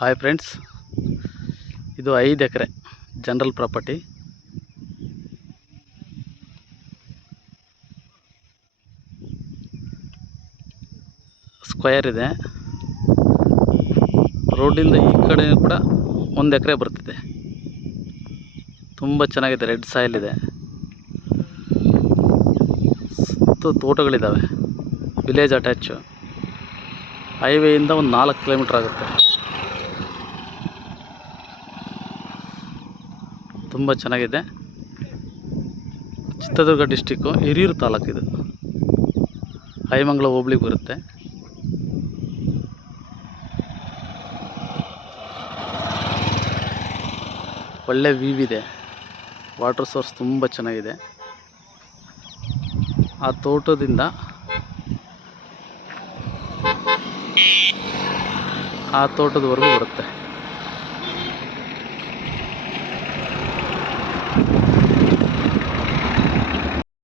Hi friends, ಇದು 5 ಎಕರೆ general property. Square ಇದೆ. ರೋಡಿಂದ ಈ ಕಡೆ ಕೂಡ 1 ಎಕರೆ ಬರ್ತಿದೆ. ತುಂಬ ಚೆನ್ನಾಗಿದೆ. ರೆಡ್ ಸಾಯಿಲ್ ಇದೆ. ಸುತ್ತ ತೋಟಗಳಿದ್ದಾವೆ. Village attach. ಹೈವೇಯಿಂದ ಒಂದು 4 ಕಿಲೋಮೀಟರ್ ಆಗುತ್ತೆ. ತುಂಬ ಚೆನ್ನಾಗಿದೆ. ಚಿತ್ರದುರ್ಗ ಡಿಸ್ಟಿಕ್ಕು, ಹಿರಿಯೂರು ತಾಲೂಕು. ಇದು ಐಮಂಗಲ ಹೋಬಳಿಗೆ ಬರುತ್ತೆ. ಒಳ್ಳೆ ವ್ಯೂ ಇದೆ. ವಾಟರ್ ಸೋರ್ಸ್ ತುಂಬ ಚೆನ್ನಾಗಿದೆ. ಆ ತೋಟದಿಂದ ಆ ತೋಟದವರೆಗೂ ಬರುತ್ತೆ.